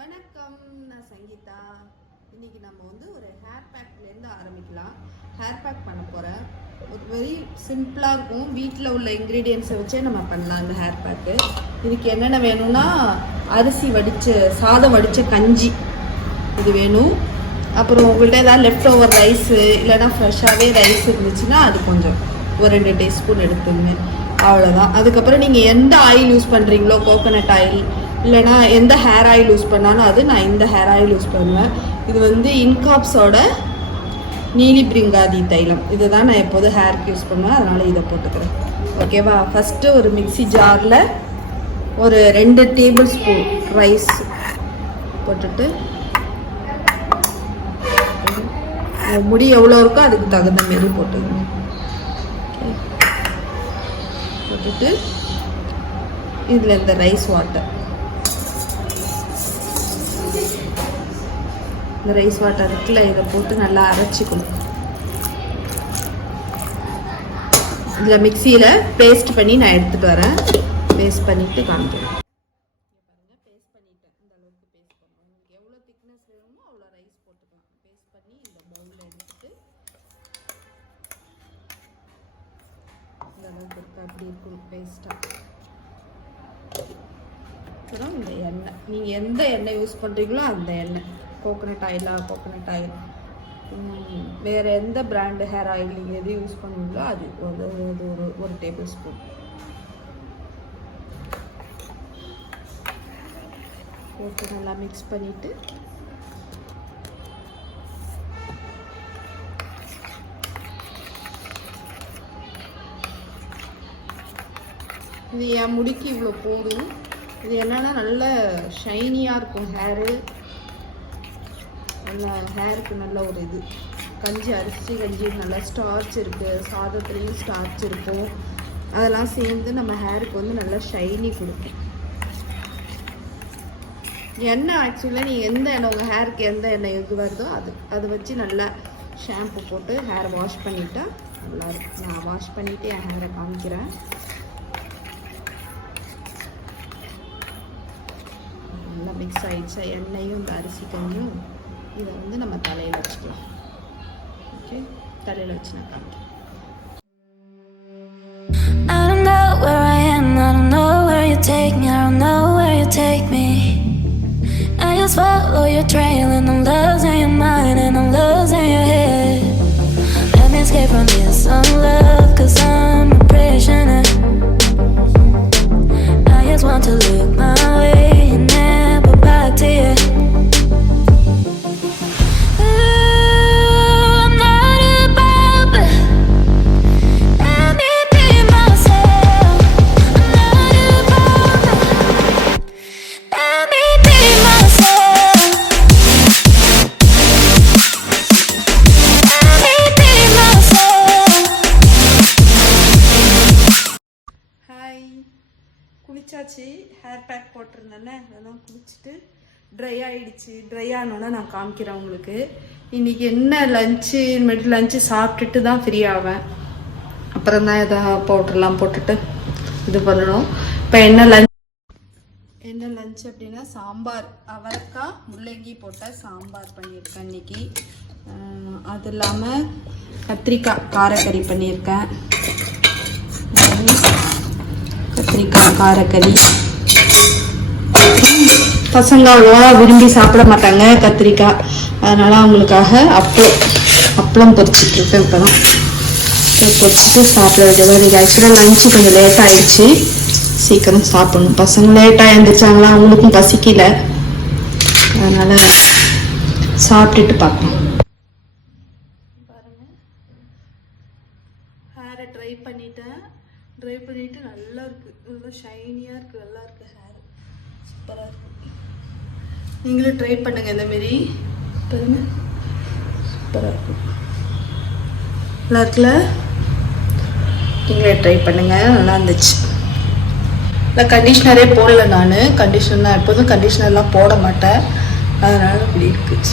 வணக்கம், நான் சங்கீதா. இன்னைக்கு நம்ம ஒரு ஹேர் பேக்லேருந்து ஆரம்பிக்கலாம். ஹேர் பேக் பண்ண போகிறேன். ஒரு வெரி சிம்பிளாக இருக்கும். வீட்டில் உள்ள இன்க்ரீடியன்ஸை வச்சே நம்ம பண்ணலாம் இந்த ஹேர் பேக்கு. இதுக்கு என்னென்ன வேணும்னா, அரிசி சாதம் வடித்த கஞ்சி இது வேணும். அப்புறம் உங்கள்கிட்ட ஏதாவது லெஃப்ட் ஓவர் ரைஸு இல்லைனா ஃப்ரெஷ்ஷாகவே ரைஸ் இருந்துச்சுன்னா அது கொஞ்சம் ஒரு 2 டீஸ்பூன் எடுத்துங்க. அவ்வளோதான். அதுக்கப்புறம் நீங்கள் எந்த ஆயில் யூஸ் பண்ணுறீங்களோ, கோகோனட் ஆயில் இல்லைனா எந்த ஹேர் ஆயில் யூஸ் பண்ணாலும் நான் இந்த ஹேர் ஆயில் யூஸ் பண்ணுவேன். இது இன்காப்ஸோட நீலி பிரிங்காதி தைலம். இதை தான் நான் எப்போதும் ஹேருக்கு யூஸ் பண்ணுவேன். அதனால் இதை போட்டுக்கிறேன். ஓகேவா? ஃபஸ்ட்டு ஒரு மிக்சி ஜாரில் ஒரு 2 டேபிள் ஸ்பூன் ரைஸ் போட்டுட்டு, முடி எவ்வளோ இருக்கோ அதுக்கு தகுந்த மாரி போட்டுக்கணும். போட்டுட்டு இதில் இந்த ரைஸ் வாட்டர், இந்த ரைஸ் வாட்டர் இருக்குல்ல, இதை போட்டு நல்லா அரைச்சிக்கணும். இதில் மிக்சியில் பேஸ்ட் பண்ணி நான் எடுத்துகிட்டு வரேன். பேஸ்ட் பண்ணிவிட்டு காமிக்கிறேன். பாருங்கள், பேஸ்ட் பண்ணிவிட்டேன். இந்த அளவுக்கு பேஸ்ட் பண்ணுவோம். உங்களுக்கு எவ்வளோ திக்னஸ் வேணுமோ அவ்வளோ ரைஸ் போட்டுக்கலாம். பேஸ்ட் பண்ணி இந்த பவுலில் எடுத்துட்டு இந்த அளவுக்கு இருக்கு, அப்படி இருக்கும் பேஸ்ட்டாக. அப்புறம் இந்த எண்ணெய், நீங்கள் எந்த எண்ணெய் யூஸ் பண்ணுறீங்களோ அந்த எண்ணெய், கோகோனட் கோகோனட் ஆயில், வேறு எந்த பிராண்டு ஹேர் ஆயில் நீங்கள் எது யூஸ் பண்ணுவீங்களோ அது ஒரு டேபிள் ஸ்பூன் போட்டு நல்லா மிக்ஸ் பண்ணிவிட்டு, இது என் முடிக்கு இவ்வளோ போதும். இது என்னன்னா நல்ல ஷைனியாக இருக்கும் ஹேரு. நல்லா ஹேருக்கு நல்ல ஒரு இது கஞ்சி, அரிசி கஞ்சி, நல்லா ஸ்டார்ச் இருக்குது, சாதத்துலேயும் ஸ்டார்ச் இருக்கும். அதெல்லாம் சேர்ந்து நம்ம ஹேருக்கு நல்லா ஷைனி கொடுக்கும். எண்ணெய் ஆக்சுவலாக நீங்கள் எந்த எண்ணெய் உங்கள் ஹேருக்கு எந்த எண்ணெய் இது வருதோ அதை வச்சு நல்லா ஷாம்பு போட்டு ஹேர் வாஷ் பண்ணிட்டா நல்லாயிருக்கும். நான் வாஷ் பண்ணிவிட்டு என் ஹேரை காமிக்கிறேன். நல்லா மிக்ஸ் ஆகிடுச்சா எண்ணெயும் இந்த அரிசி கஞ்சியும். இதை நம்ம தலையில் வச்சுக்கலாம். ஓகே, தலையில் வச்சு நான் காமிக்கிறேன். I don't know where I am, I don't know where you take me, I don't know where you take me. I just follow your trail and I'm losing your mind and I'm losing your head. Let me escape from this unlove, cause I'm a prisoner. I just want to look my way and never back to you. குளிச்சாச்சு, hair pack போட்டிருந்தேன்னே, அதெல்லாம் குளிச்சுட்டு try ஆகிடுச்சு. Try ஆனோன்னா நான் காமிக்கிறேன் உங்களுக்கு. இன்றைக்கி என்ன லஞ்சு சாப்பிட்டுட்டு தான் ஃப்ரீ ஆவேன். அப்புறம் தான் எதாவது பவுடர்லாம் போட்டுட்டு இது பண்ணணும். இப்போ என்ன லஞ்ச் அப்படின்னா சாம்பார், அவரைக்காய் முள்ளங்கி போட்ட சாம்பார் பண்ணியிருக்கேன் இன்றைக்கி. அது இல்லாமல் கத்திரிக்காய் காரக்கறி பண்ணியிருக்கேன். கத்திரிக்காய் காரக்கறி. பசங்க அவ்வளோவா விரும்பி சாப்பிட மாட்டாங்க கத்திரிக்காய், அதனால் அவங்களுக்காக அப்பளம் பொரிச்சிட்ருக்கேன். இப்போ தான் பொரிச்சிட்டு சாப்பிட வேண்டியது. இன்றைக்கி ஆக்சுவலாக லஞ்சு கொஞ்சம் லேட் ஆகிடுச்சு, சீக்கிரம் சாப்பிடணும். பசங்க லேட்டாக எழுந்திரிச்சாங்களா, அவங்களுக்கும் பசிக்கல, அதனால் சாப்பிட்டுட்டு பார்ப்போம். பாருங்கள், ஹேரை ட்ரை பண்ணிவிட்டு நல்லா இருக்குது, நல்லா ஷைனியாக இருக்குது, நல்லா இருக்குது ஹேர், சூப்பராக இருக்குது. நீங்களும் ட்ரை பண்ணுங்கள் இந்தமாரி. பாருங்கள், சூப்பராக இருக்கும், நல்லா இருக்குல்ல? நீங்களே ட்ரை பண்ணுங்கள், நல்லா இருந்துச்சு. இல்லை கண்டிஷ்னரே போடல நான். கண்டிஷ்னர் நான் எப்போதும் கண்டிஷ்னர்லாம் போட மாட்டேன், அதனால் இப்படி இருக்குது.